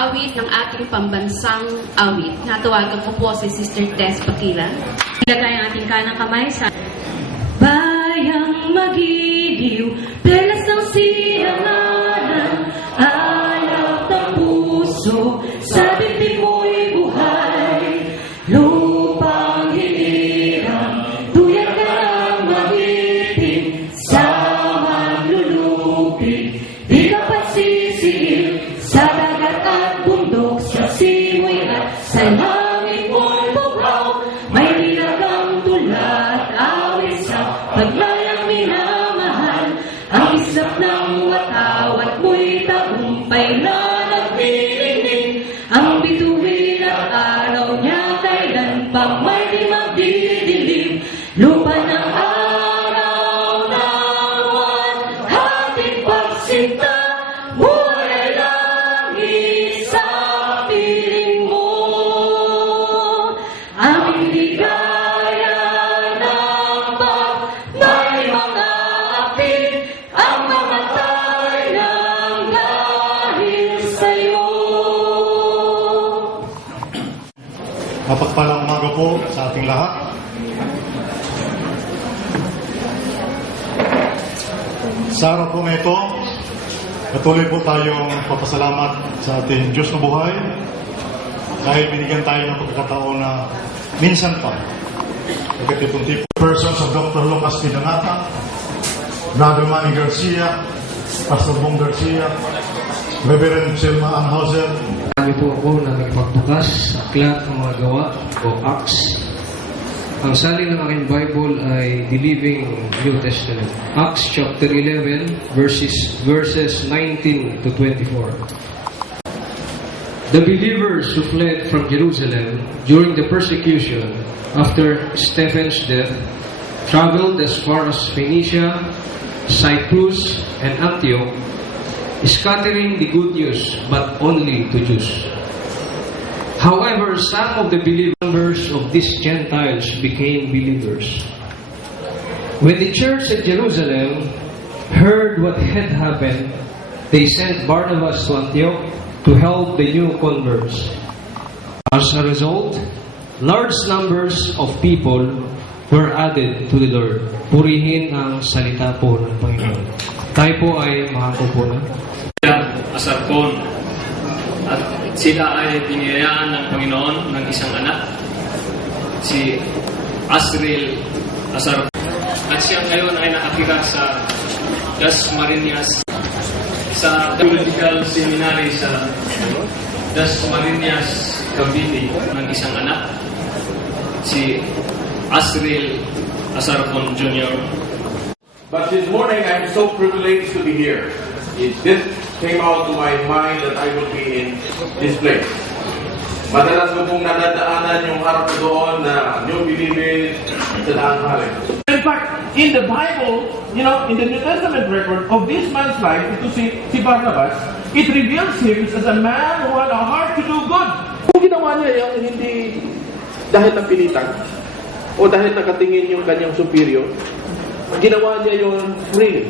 awit ng ating pambansang awit. Natawagan ko po si Sister Tess Pakila. Ilagay ang ating kanang kamay sa bayang magiliw, perlas ng silanganan, alap ng puso, sa dibdib mo'y buhay, lupang hinirang, tuyang ka ang magiting, sa manlulupig, di ka pagsisiil, sa dagat at bundok, sa simoy at sa langit mo'y bugaw, may nilagang tula at awit sa paglayang minamahal, ang islap ng watawat mo'y tagumpay na nagpilingning, ang bituin at araw niya kailan pa may di magdidilim, lupa ng araw na buwan, ating pagsinta, buhay ay langit sa piling mo, aming ligaya ng pag may mga api, ang mamatay ng dahil sa'yo. Mapagpalang umaga po sa ating lahat. Sa araw po na ito, patuloy po tayong papasalamat sa ating Diyos na buhay dahil binigyan tayo ng pagkakataon na minsan pa pagkatipong tipo persons of Dr. Lucas Pinangata, Brother Manny Garcia, Pastor Bong Garcia, Reverend Selma Anhauser. Marami po ako na nagpagbukas sa aklat ng mga gawa o Acts. Ang salin ng aking Bible ay The Living New Testament. Acts chapter 11 verses 19 to 24. The believers who fled from Jerusalem during the persecution after Stephen's death traveled as far as Phoenicia, Cyprus, and Antioch, scattering the good news, but only to Jews. However, some of the believers of these Gentiles became believers. When the church at Jerusalem heard what had happened, they sent Barnabas to Antioch to help the new converts. As a result, large numbers of people were added to the Lord. Purihin ang salita po ng Panginoon. Tayo po ay makakupo na. Asarkon, at sila ay piniyayaan ng Panginoon ng isang anak, si Asriel Asarkon, at siya ngayon ay nakatira sa Dasmariñas, sa Theological Seminary sa Dasmariñas, Cavite, ng isang anak, si Asriel Asarkon Jr. But this morning, I'm so privileged to be here. It just came out to my mind that I will be in this place. Madalas ko pong nadadaanan yung harap ko doon na new believers sa Daanghali. In fact, in the Bible, in the New Testament record of this man's life, ito si Barnabas, it reveals him as a man who had a heart to do good. Kung ginawa niya yung hindi dahil napilitan o dahil nakatingin yung kanyang superior, ginawa niya yun freely.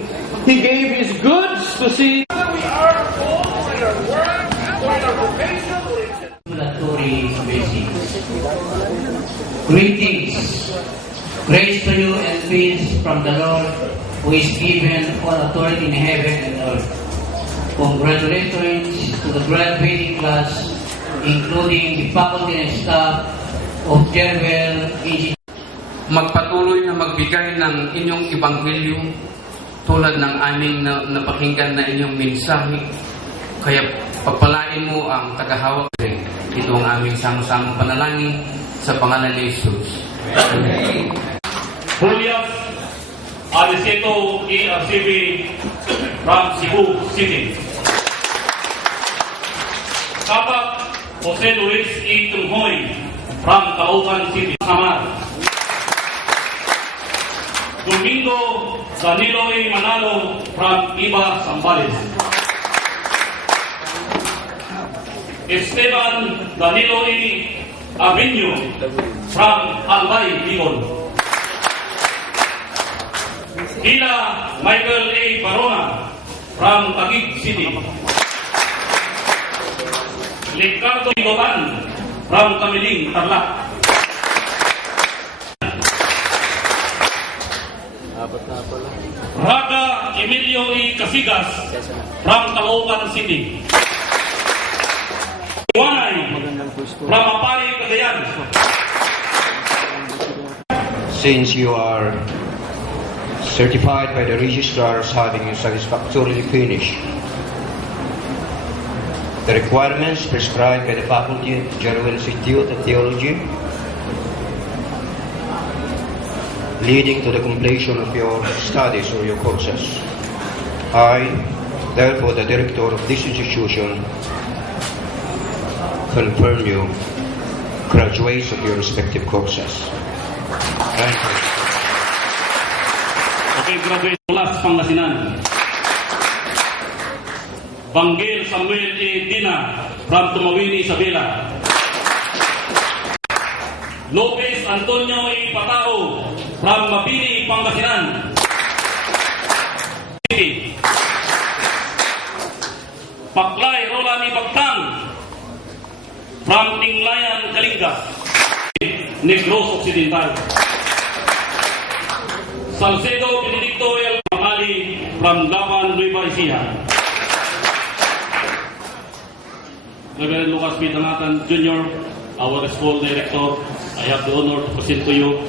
He gave his goods to see whether we are called in our work or in our vocation or in Regulatory basics. Greetings. Grace to you and peace from the Lord who is given all authority in heaven and earth. Congratulations to the graduating class, including the faculty and staff of Jerwell Engineering. Magpatuloy na magbigay ng inyong ebanghelyo tulad ng aming napakinggan na inyong mensahe. Kaya pagpalain mo ang tagahawak. Ito ang aming samang-samang panalangin sa pangalan ni Jesus. Amen. Julius Aliceto ERCB from Cebu City. Kapak Jose Luis E. Tunghoy from Caloocan City, Samar. Domingo Danilo A. Manalo from Iba, Zambales. Esteban Danilo A. Avenue from Albay, Bicol. Hila Michael A. Barona from Taguig City. Ricardo Igotan from Tamiling, Tarlac. Raga Emilio E. Casigas from Caloocan City. Iwanay from Apari, Cagayan. Since you are certified by the registrar as having satisfactorily finished the requirements prescribed by the Faculty of General Institute of Theology, leading to the completion of your studies or your courses, I, therefore the director of this institution, confirm you graduates of your respective courses. Thank you. Okay, graduate class Pangasinan. Banggil Samuel E. Dina from Tumawini, Isabela. Lopez Antonio E. Patao from Mabini, Pangasinan. Paklay Rolani Bagtang from Tinglayan, Kalinga. Negros Occidental. Salcedo Benedicto El Pamali from Laban, Nueva Ecija. Reverend Lucas P. Damatan Jr., our school director, I have the honor to present to you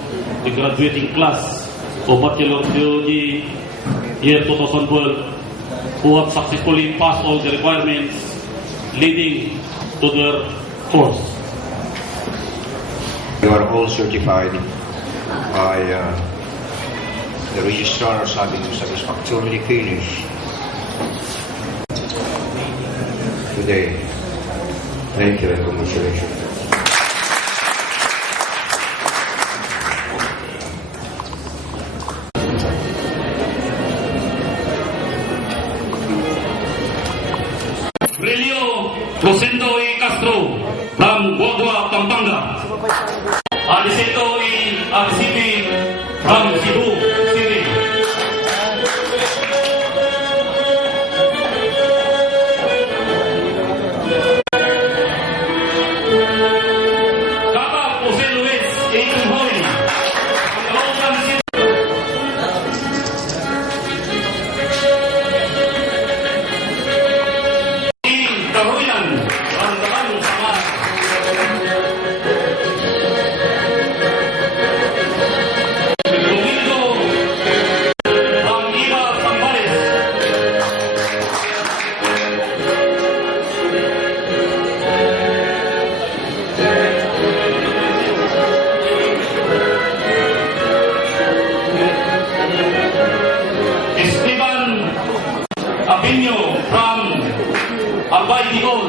the graduating class of Bachelor of Theology year 2012 who have successfully passed all the requirements leading to their course. You are all certified by the registrar as having satisfactorily finished today. Thank you and congratulations. Relio Rosendo E. Castro from Guagua, Pampanga. Aliceto E. Arcipi from Cebu City. Tata Jose Luis E. Tumhoy from Caloocan City. Karuyan from Daman, Samar. Domingo from Iba, Zambales. Esteban Abinyo from Albay, Bicol.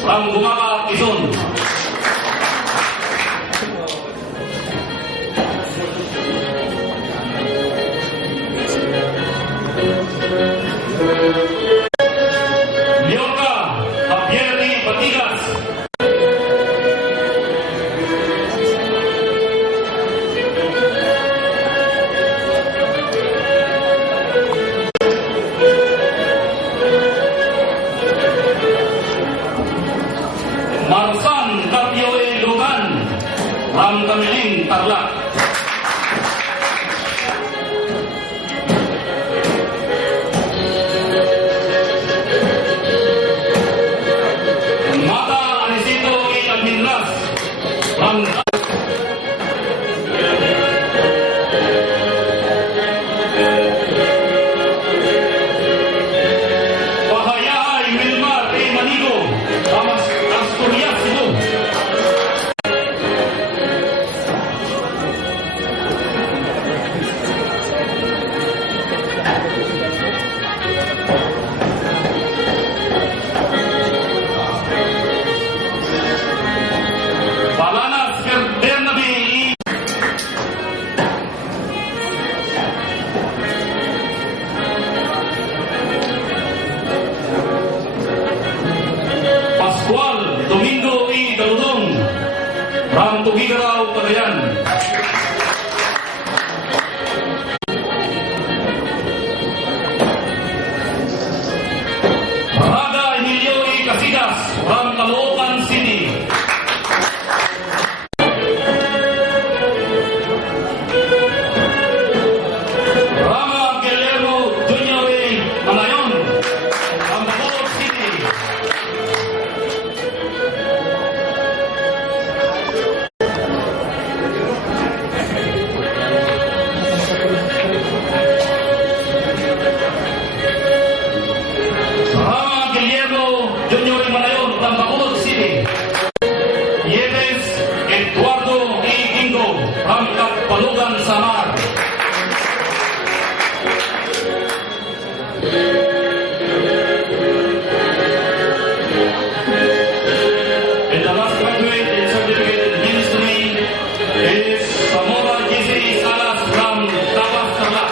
From Bumaga, Quezon. Leoca Javier Batigas. Marsan Tapio E. Lugan from Tamiling, Tarlac. Mata Anisito E. Alminras from Pahayay Wilmar E. Manigo from Asturias, Cebu. Junior Manayon from Bacolod City. Yeves Eduardo E. Gingo from Kapalugan, Samar. And the last graduate in certificate in ministry is Samora J.C. Salas from Tabas, Tarlac.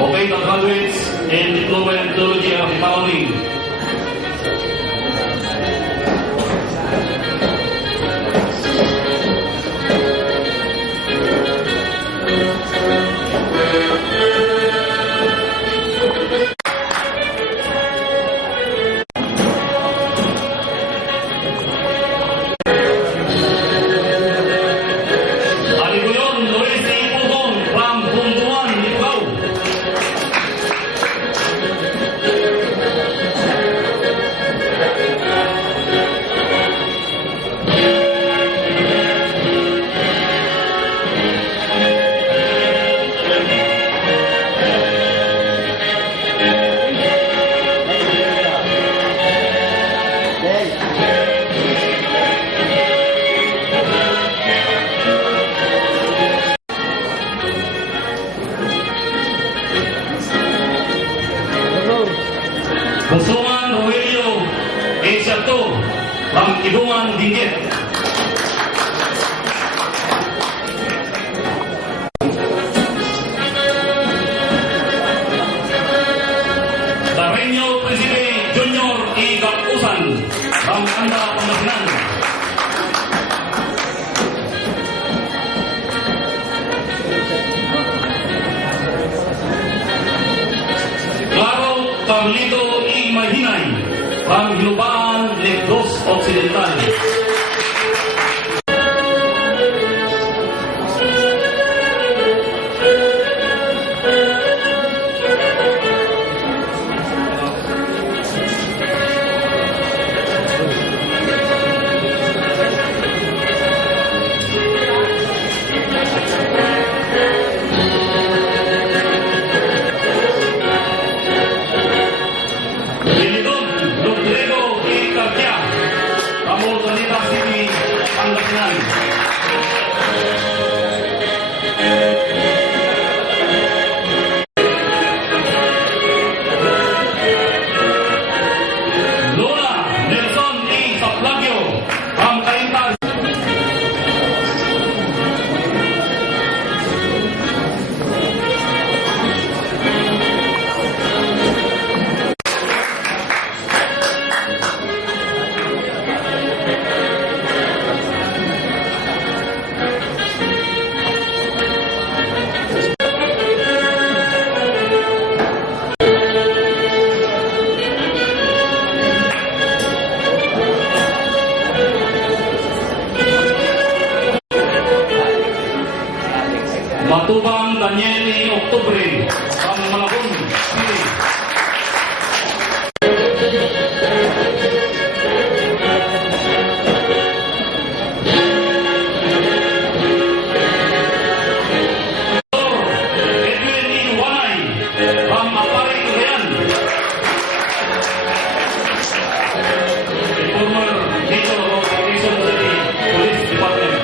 Okay, the graduates in Diploma in Theology of Accounting. Aligoyon Luis E. Pugong from Bunduan, Ifugao. Busungan Rogelio Asia 2 from Ibungan, Dinggit. Tareño Principe Junior E. Gapusan from Anda, Pangasinan. Claro Pablito E. Mahinay from Lubaan, Negros Occidental. Benidorm Rodrigo E. Cartia from Oloneta City, Pangasinan. Lola Nelson E. Saplagio from Cainta. Matubang Daniel E. Octubre from Malabon City. Edwin E. Wanay from Apari, Cagayan. A former teacher of Quezon City Police Department.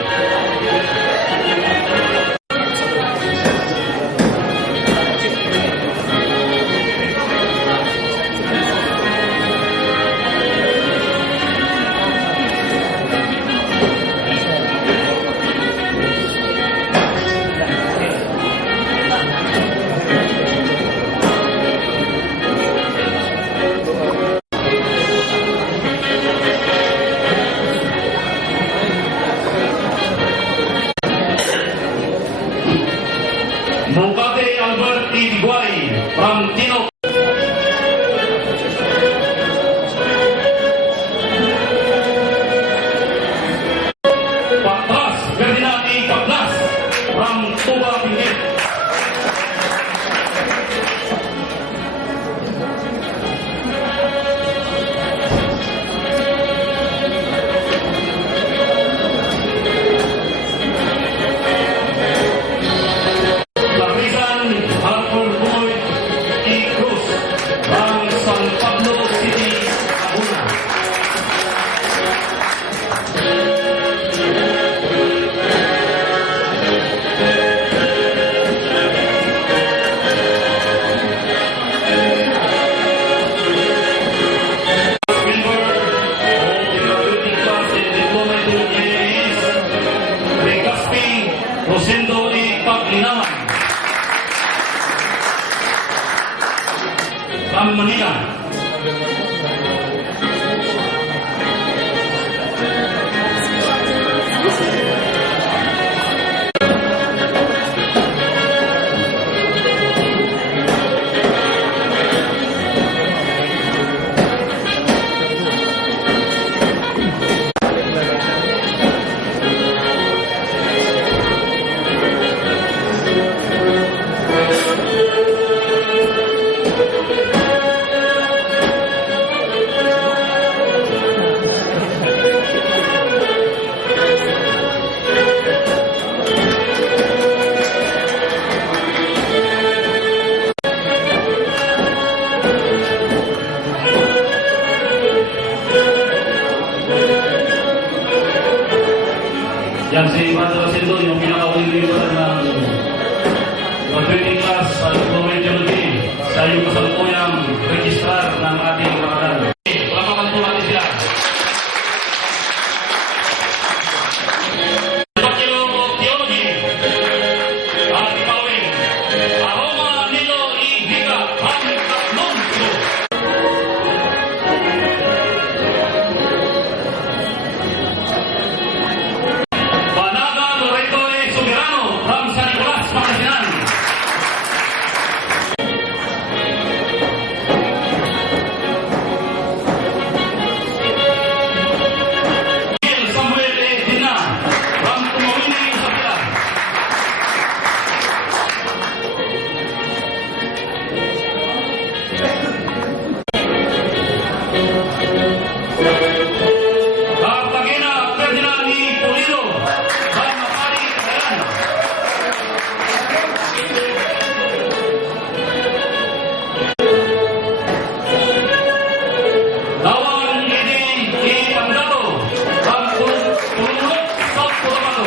Yan si Brother Rosendo, yung pinaka-uling member ng graduating class sa Diploma in Theology. Siya yung kasalukuyang registrar ng ating paaralan. Palamakan po natin sila. Bachelor of Theology at Pawing Aroma Nilo Ibiga ang Tatlongso. Banaga Loreto E. Soberano from San Nicolas, Pangasinan. Samuel E. Dina from Tumawini, Isabela. Cartagena Ferdinand E. Pulido from Makati, Cagayan. Lawan Lidi E. Pandato from Tululok, South Cotabato.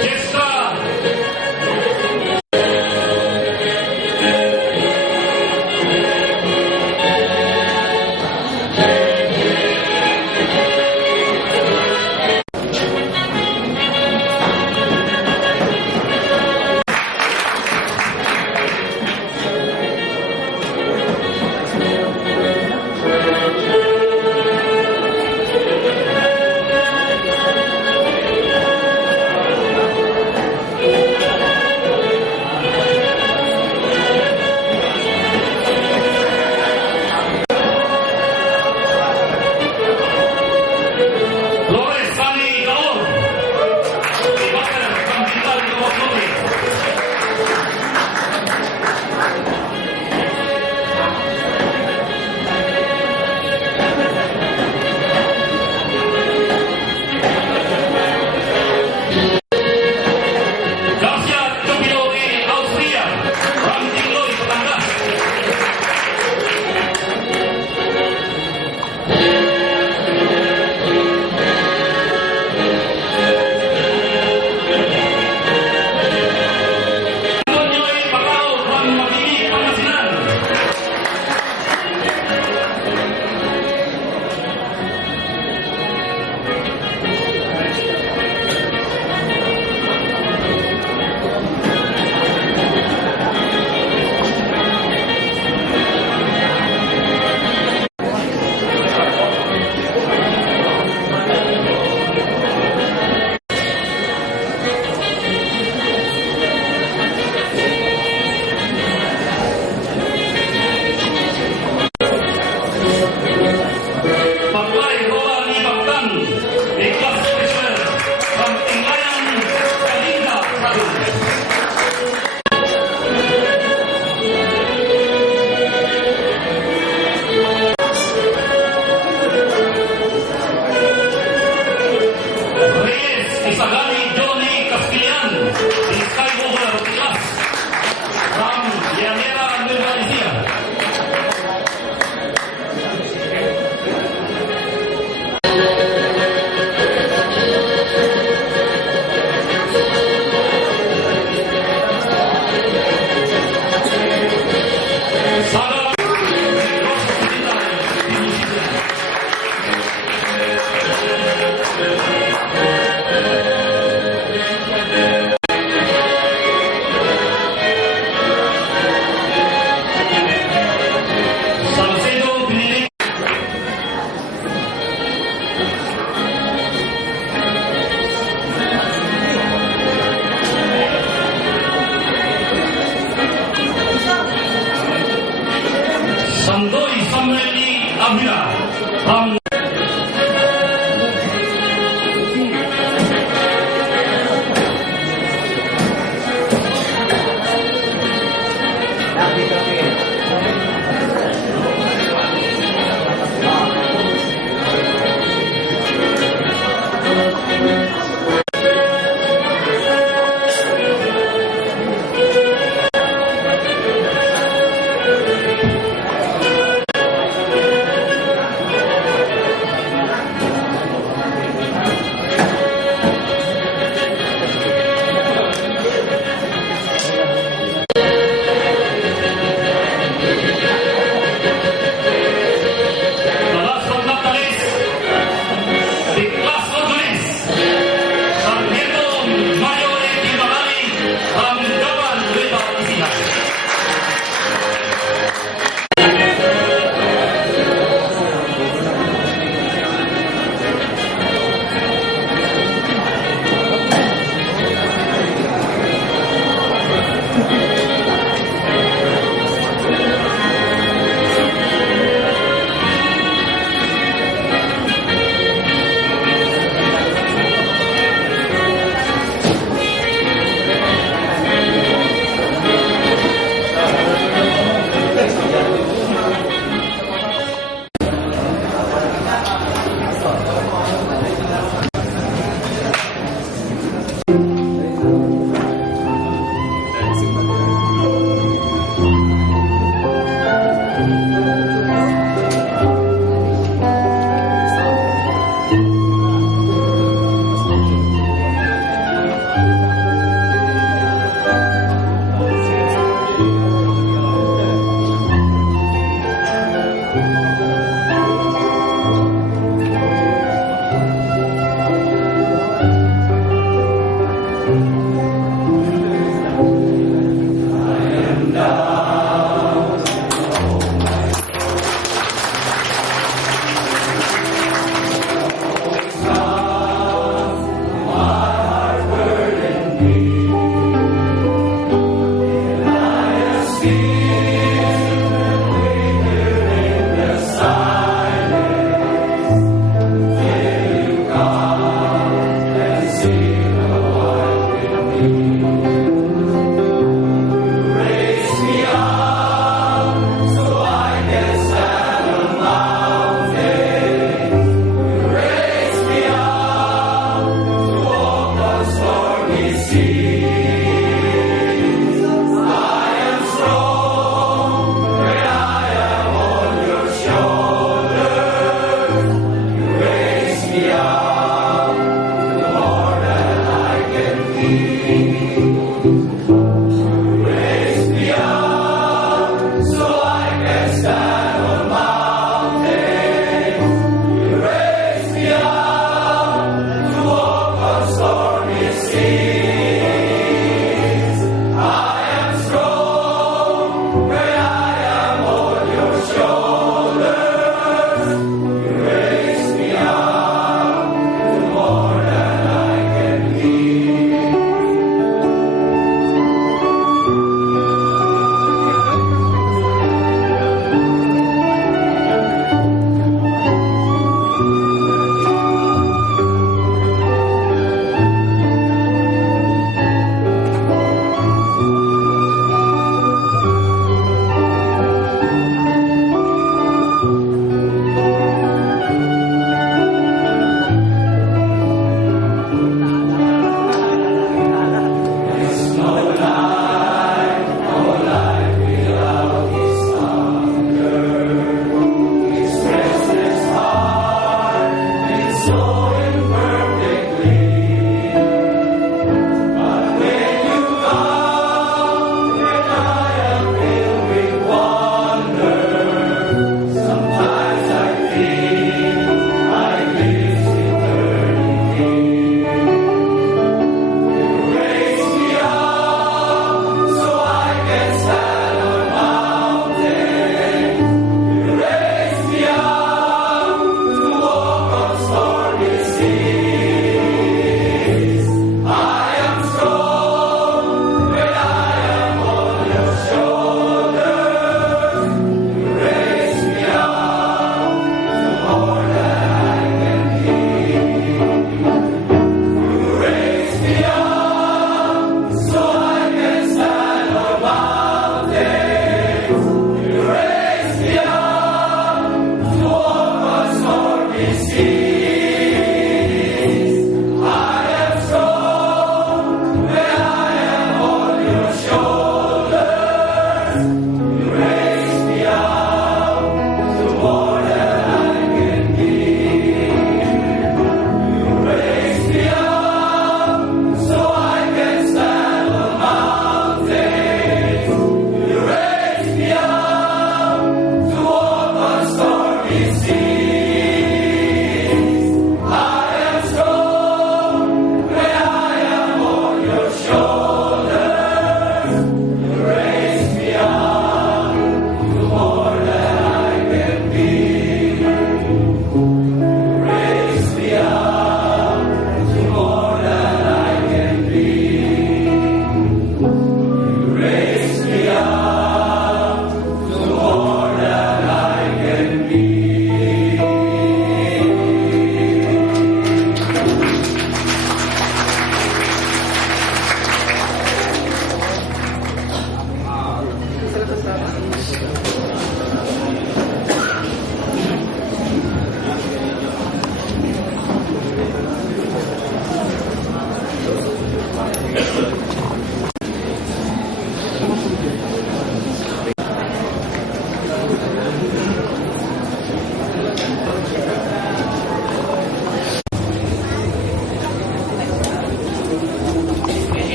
Jessica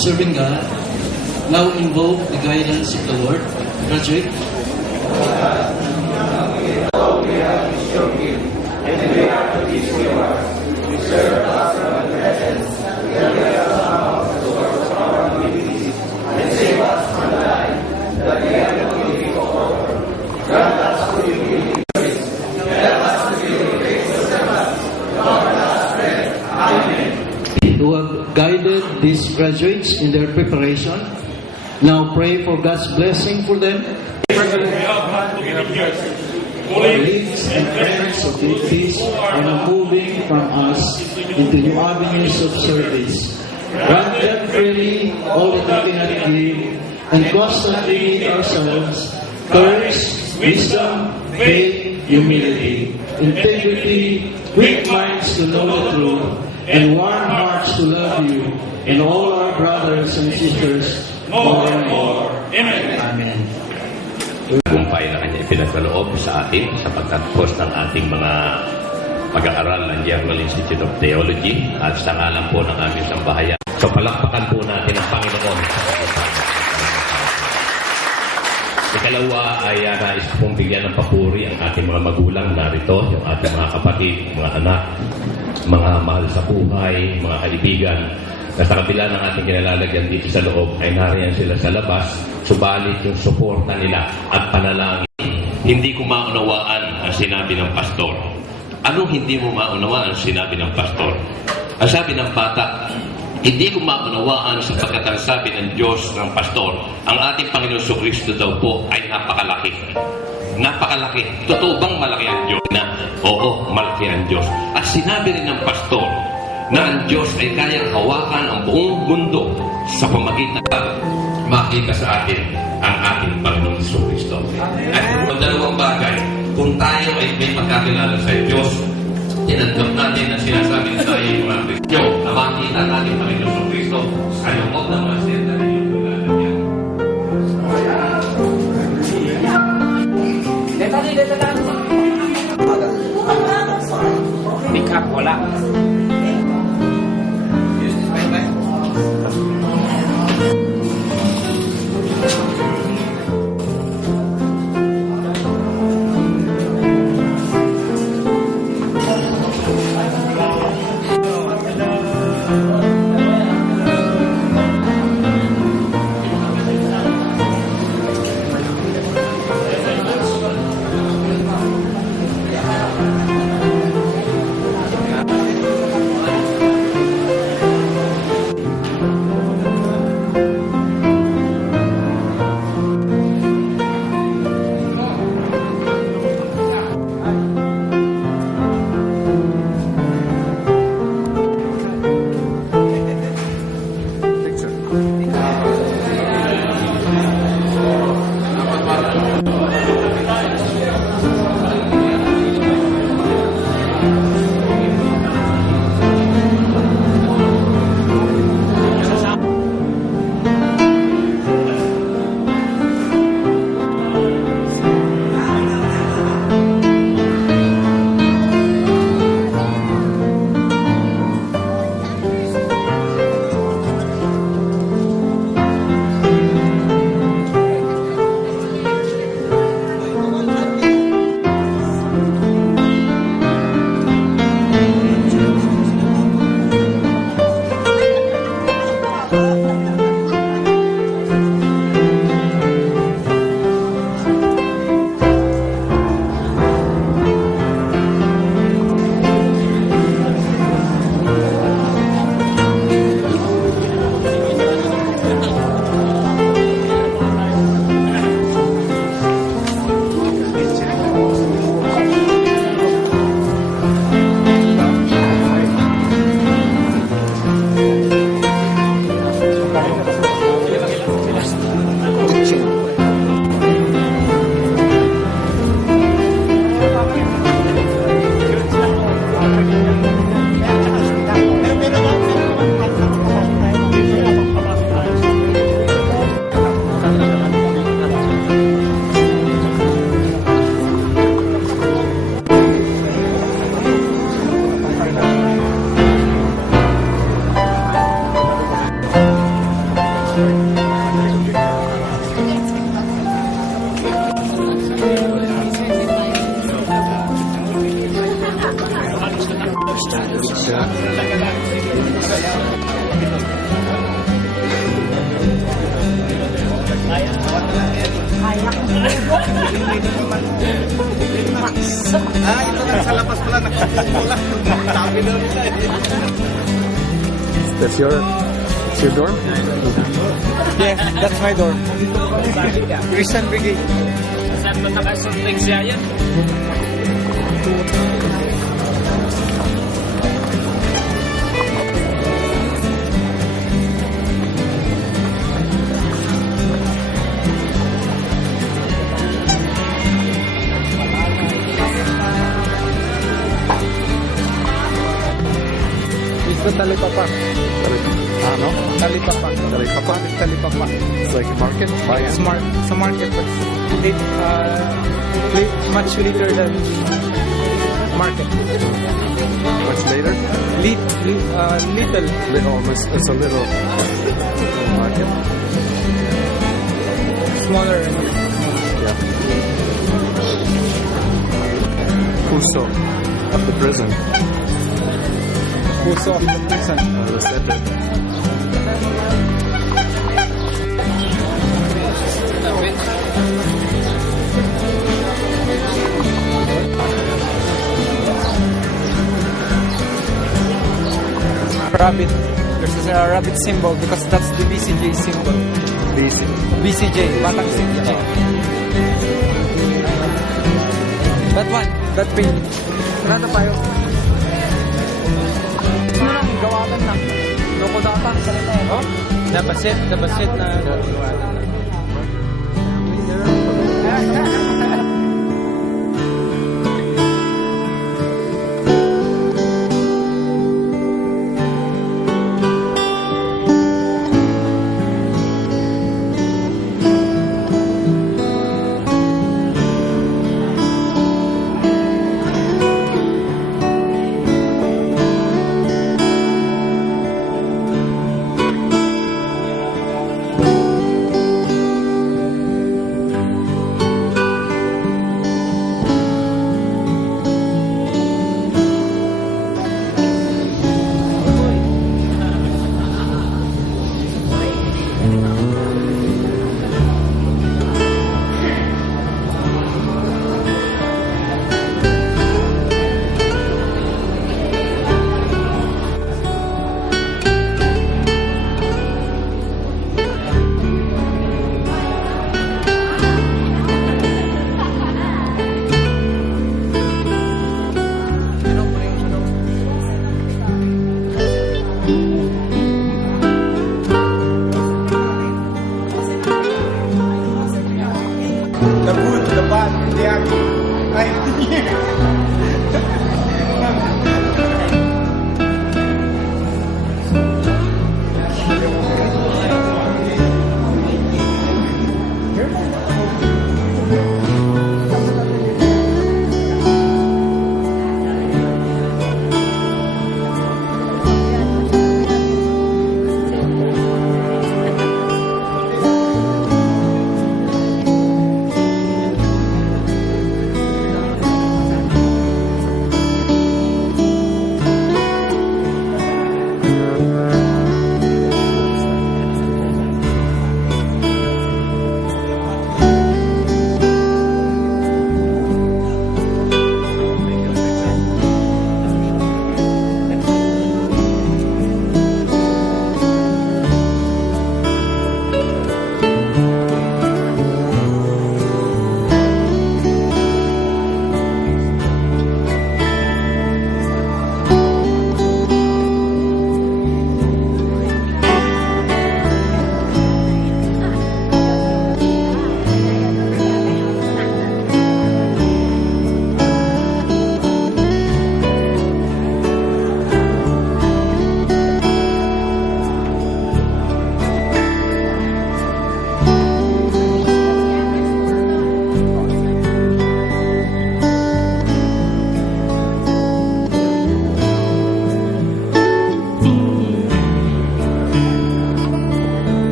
Serving God, now invoke the guidance of the Lord. Graduate. Who have guided these graduates in their preparation. Now pray for God's blessing for them. Leads and prayers of peace are now moving from us into new avenues of service. Grant them freely all that we cannot give, and constantly lead ourselves, courage, wisdom, faith, humility, integrity, quick minds to know the truth, and warm hearts to love you and all our brothers and sisters more and more. Amen. Amen. Tagumpay na kanya ipinagkaloob sa atin sapagkat post ng ating mga pag-aaral ng General Institute of Theology at sa ngalan po ng aming sambahayan. So palakpakan po natin ang Panginoon. Ikalawa ay nais pong bigyan ng papuri ang ating mga magulang narito, yung ating mga kapatid, mga anak, mga mahal sa buhay, mga kaibigan, na sa kabila ng ating kinalalagyan dito sa loob ay nariyan sila sa labas, subalit yung suporta nila at panalangin. Hindi ko maunawaan ang sinabi ng pastor. Anong hindi mo maunawaan ang sinabi ng pastor? Ang sabi ng bata, hindi ko maunawaan sapagkat ang sabi ng Diyos ng pastor, ang ating Panginoon Kristo daw po ay napakalaki. Napakalaki. Totoo bang malaki ang Diyos? Oo, malaki ang Diyos. At sinabi rin ng pastor na ang Diyos ay kayang hawakan ang buong mundo sa pamagitan makita sa atin ang ating Panginoon Kristo. At kung dalawang bagay, kung tayo ay may pagkakilala sa Diyos, tinanggap natin na sinasabi na tayo yung mga Kristo, na makita natin Panginoon Kristo sa loob ng mga senta na yung lalagyan. Pick up, wala. That's your dorm? Yes, that's my dorm. Christian Brigade. Saan ba nakasunting siya yan? It's the Talipapa. Ano? Talipapa. Talipapa? Talipapa. It's like a market? It's a market, but much later than market. What's later? Little. It's a little market. Smaller. Yeah. Puso of the prison. Puso of the prison. The center. Rabbit. There's a rabbit symbol because that's the BCJ symbol. BCJ, Batang CJ. That one, that pin. Ano tayo? Ano lang, gawanan lang. Loko data, salita yan. Oh? Dabasit na gawanan lang. The good, the bad, the ugly.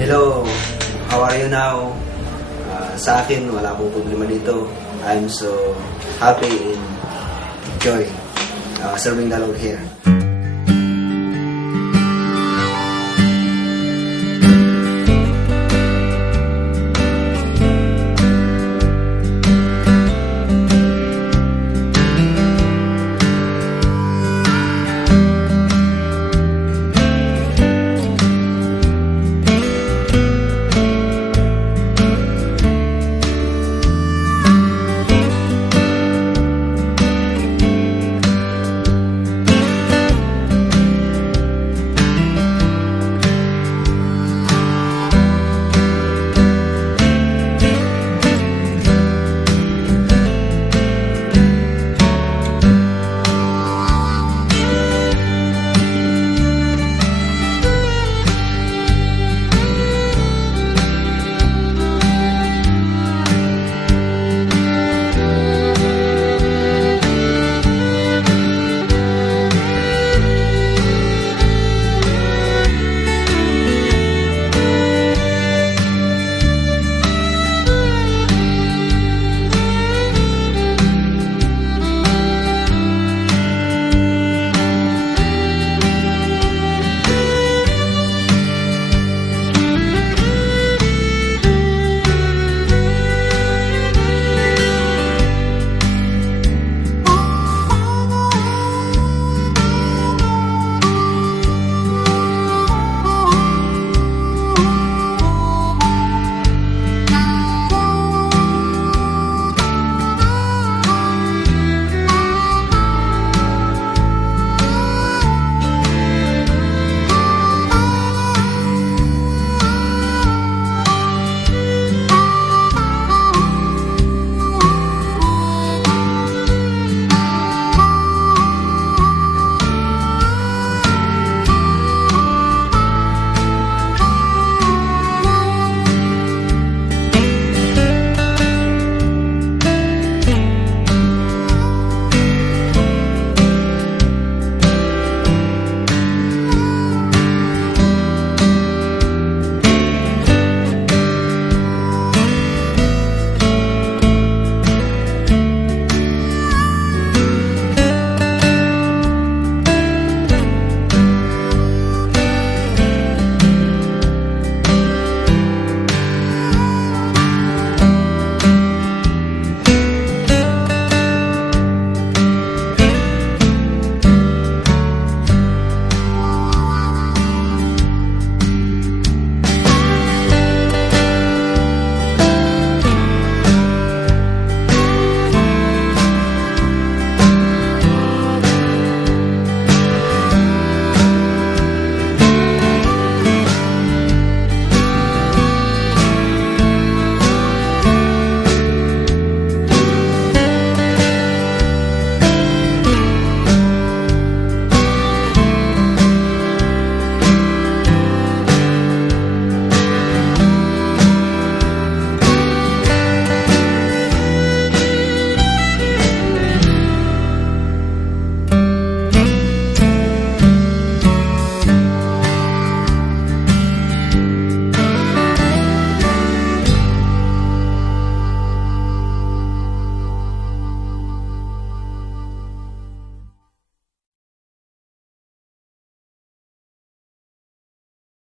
Hello, how are you now? Sa akin, wala akong problema dito. I'm so happy and enjoy serving the Lord here.